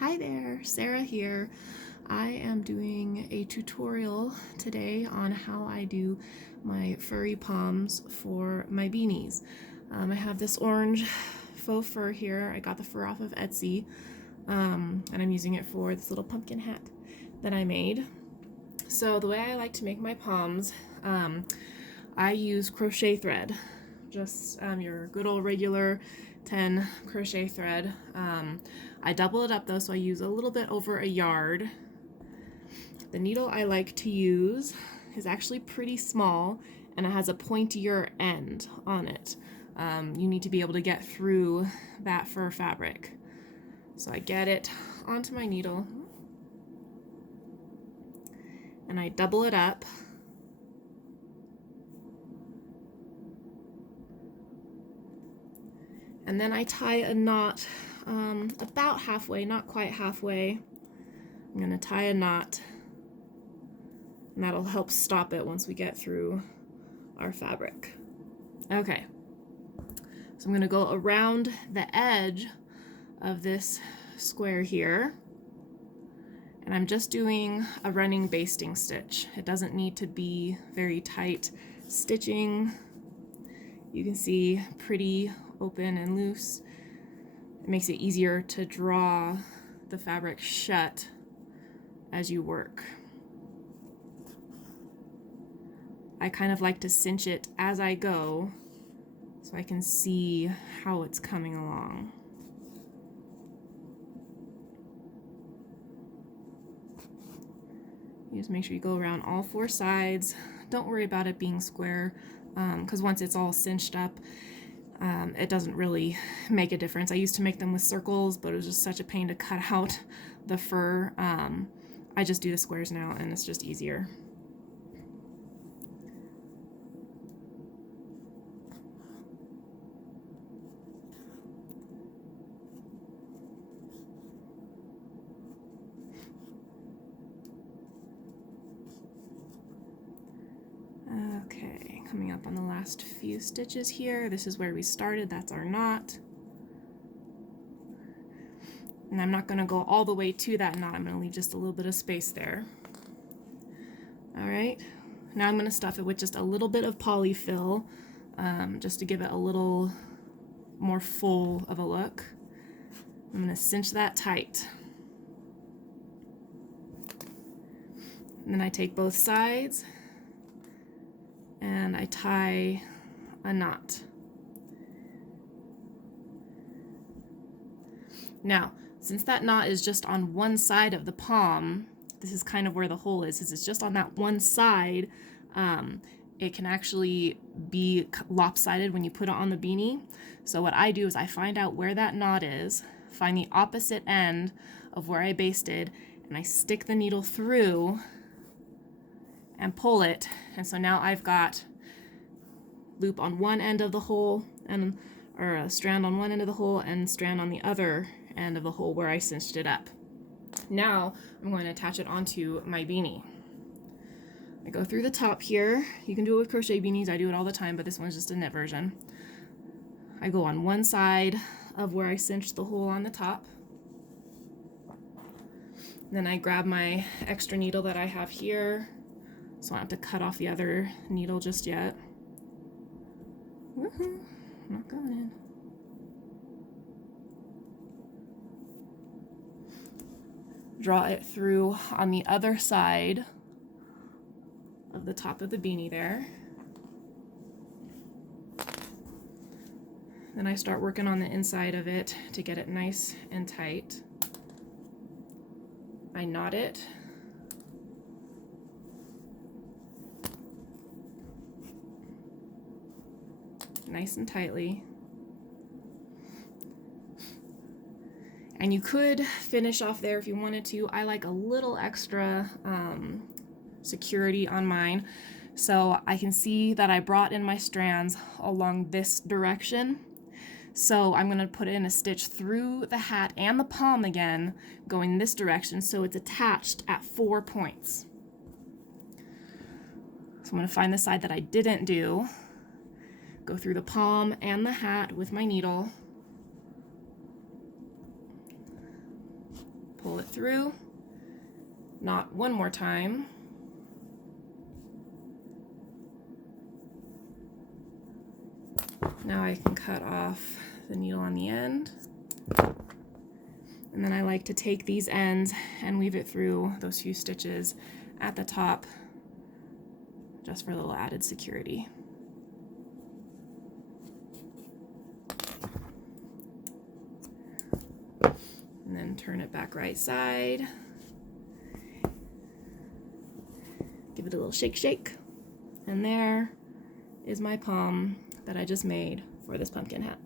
Hi there, Sarah here. I am doing a tutorial today on how I do my furry poms for my beanies. I have this orange faux fur here. I got the fur off of Etsy, and I'm using it for this little pumpkin hat that I made. So the way I like to make my poms, I use crochet thread, just your good old regular 10 crochet thread. I double it up though, so I use a little bit over a yard. The needle I like to use is actually pretty small and it has a pointier end on it. You need to be able to get through that fur fabric. So I get it onto my needle and I double it up. And then I tie a knot about halfway, not quite halfway. I'm going to tie a knot, and that'll help stop it once we get through our fabric. Okay, so I'm going to go around the edge of this square here, and I'm just doing a running basting stitch. It doesn't need to be very tight stitching. You can see pretty open and loose. It makes it easier to draw the fabric shut as you work. I kind of like to cinch it as I go so I can see how it's coming along. You just make sure you go around all four sides. Don't worry about it being square, because once it's all cinched up, it doesn't really make a difference. I used to make them with circles, but it was just such a pain to cut out the fur. I just do the squares now, and it's just easier. Okay, coming up on the last few stitches here. This is where we started, that's our knot. And I'm not going to go all the way to that knot, I'm going to leave just a little bit of space there. Alright, now I'm going to stuff it with just a little bit of polyfill, just to give it a little more full of a look. I'm going to cinch that tight. And then I take both sides and I tie a knot. Now, since that knot is just on one side of the pom, this is kind of where the hole is. Since it's just on that one side, it can actually be lopsided when you put it on the beanie. So what I do is I find out where that knot is, find the opposite end of where I basted, and I stick the needle through and pull it, and so now I've got loop on one end of the hole, or a strand on one end of the hole and strand on the other end of the hole where I cinched it up. Now I'm going to attach it onto my beanie. I go through the top here. You can do it with crochet beanies, I do it all the time, but this one's just a knit version. I go on one side of where I cinched the hole on the top. Then I grab my extra needle that I have here, so I don't have to cut off the other needle just yet. Woohoo! Not going in. Draw it through on the other side of the top of the beanie there. Then I start working on the inside of it to get it nice and tight. I knot it. Nice and tightly. And you could finish off there if you wanted to. I like a little extra security on mine, so I can see that I brought in my strands along this direction. So I'm going to put in a stitch through the hat and the pom again, going this direction, so it's attached at 4 points. So I'm going to find the side that I didn't do, go through the pom and the hat with my needle, pull it through, knot one more time. Now I can cut off the needle on the end. And then I like to take these ends and weave it through those few stitches at the top, just for a little added security. And then turn it back right side. Give it a little shake shake. And there is my pom that I just made for this pumpkin hat.